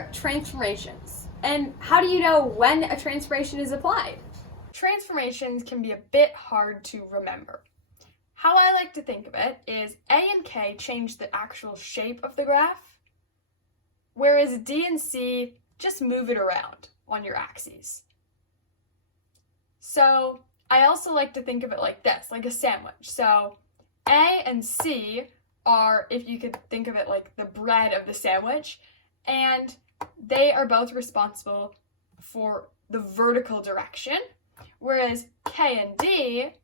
are transformations? And how do you know when a transformation is applied? Transformations can be a bit hard to remember. How I like to think of it is A and K change the actual shape of the graph, whereas D and C just move it around on your axes. So I also like to think of it like this, like a sandwich. So A and C are, if you could think of it like the bread of the sandwich, and they are both responsible for the vertical direction, whereas K and D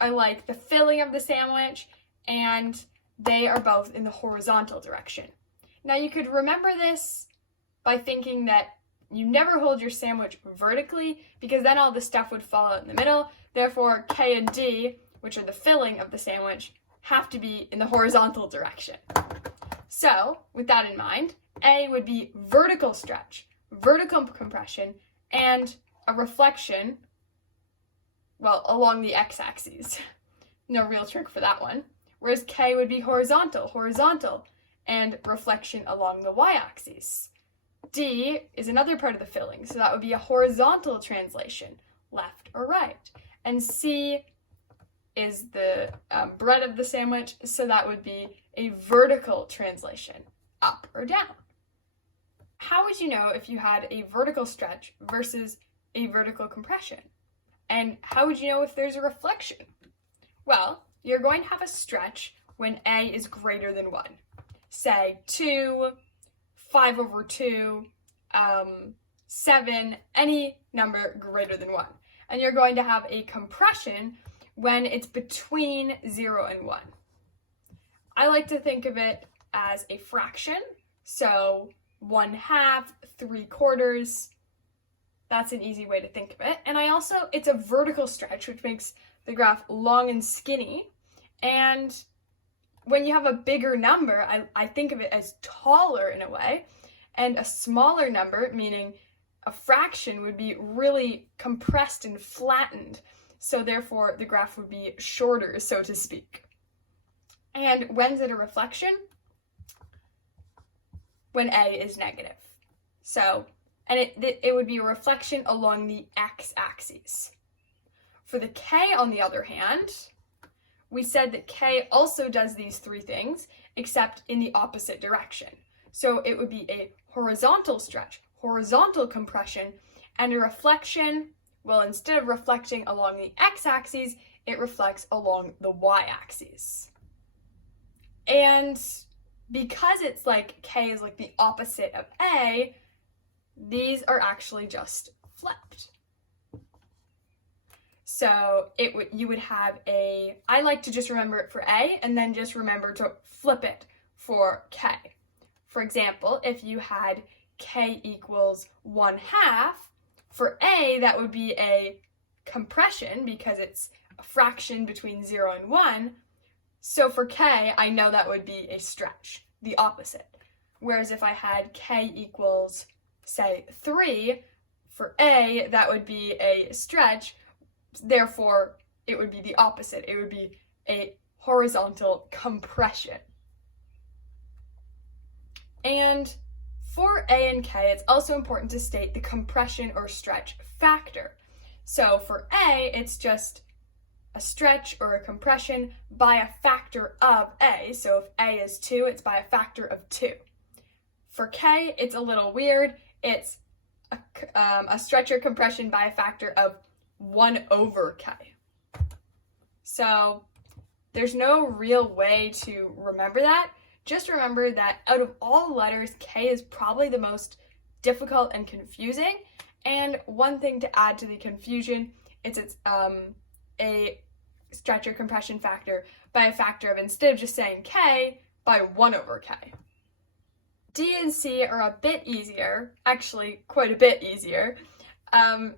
are like the filling of the sandwich, and they are both in the horizontal direction. Now you could remember this by thinking that you never hold your sandwich vertically, because then all the stuff would fall out in the middle. Therefore, K and D, which are the filling of the sandwich, have to be in the horizontal direction. So, with that in mind, A would be vertical stretch, vertical compression, and a reflection, well, along the x-axis. No real trick for that one. Whereas K would be horizontal, and reflection along the y-axis. D is another part of the filling, so that would be a horizontal translation, left or right. And C is the bread of the sandwich, so that would be a vertical translation, up or down. How would you know if you had a vertical stretch versus a vertical compression? And how would you know if there's a reflection? Well, you're going to have a stretch when A is greater than 1. Say 2, 5/2, 7, any number greater than 1. And you're going to have a compression when it's between 0 and 1. I like to think of it as a fraction, so 1/2, 3/4. That's an easy way to think of it. And it's a vertical stretch, which makes the graph long and skinny. And when you have a bigger number, I think of it as taller in a way, and a smaller number, meaning a fraction, would be really compressed and flattened. So therefore, the graph would be shorter, so to speak. And when's it a reflection? When A is negative. So, and it would be a reflection along the x-axis. For the K, on the other hand, we said that K also does these three things, except in the opposite direction. So it would be a horizontal stretch, horizontal compression, and a reflection. Well, instead of reflecting along the x-axis, it reflects along the y-axis. And because it's like K is like the opposite of A, these are actually just flipped. So you would have I like to just remember it for A and then just remember to flip it for K. For example, if you had K equals 1/2, for A, that would be a compression because it's a fraction between 0 and 1. So for K, I know that would be a stretch, the opposite. Whereas if I had K equals, say, 3, for A, that would be a stretch. Therefore, it would be the opposite. It would be a horizontal compression. And for A and K, it's also important to state the compression or stretch factor. So for A, it's just a stretch or a compression by a factor of A. So if A is 2, it's by a factor of 2. For K, it's a little weird. It's a stretch or compression by a factor of 1/K. So there's no real way to remember that. Just remember that out of all letters, K is probably the most difficult and confusing. And one thing to add to the confusion is it's a stretch or compression factor by a factor of, instead of just saying K, by 1/K. D and C are a bit easier, actually quite a bit easier.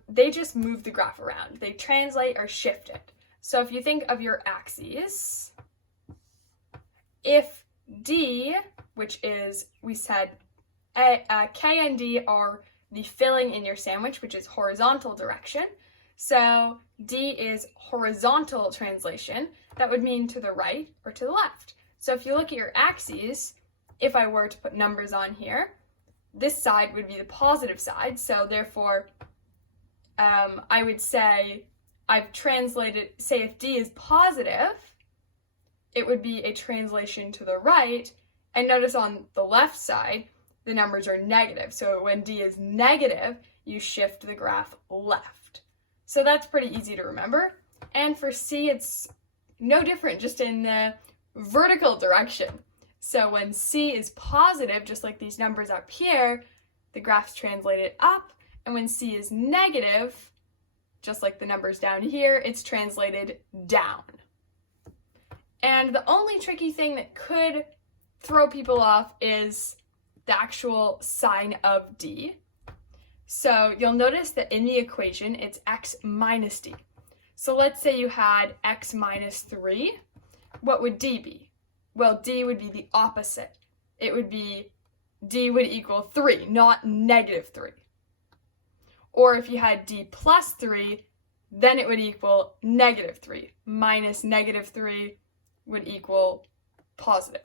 They just move the graph around. They translate or shift it. So if you think of your axes, if D, which is, we said, K and D are the filling in your sandwich, which is horizontal direction. So D is horizontal translation. That would mean to the right or to the left. So if you look at your axes, if I were to put numbers on here, this side would be the positive side, so therefore I would say I've translated, say if D is positive, it would be a translation to the right, and notice on the left side, the numbers are negative. So when D is negative, you shift the graph left. So that's pretty easy to remember. And for C, it's no different, just in the vertical direction. So when C is positive, just like these numbers up here, the graph's translated up. And when C is negative, just like the numbers down here, it's translated down. And the only tricky thing that could throw people off is the actual sign of D. So you'll notice that in the equation, it's x minus D. So let's say you had x minus 3. What would D be? Well, D would be the opposite. It would be D would equal 3, not negative 3. Or if you had D plus 3, then it would equal negative 3. Minus negative 3 would equal positive.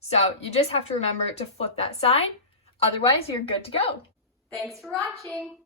So you just have to remember to flip that sign. Otherwise, you're good to go. Thanks for watching.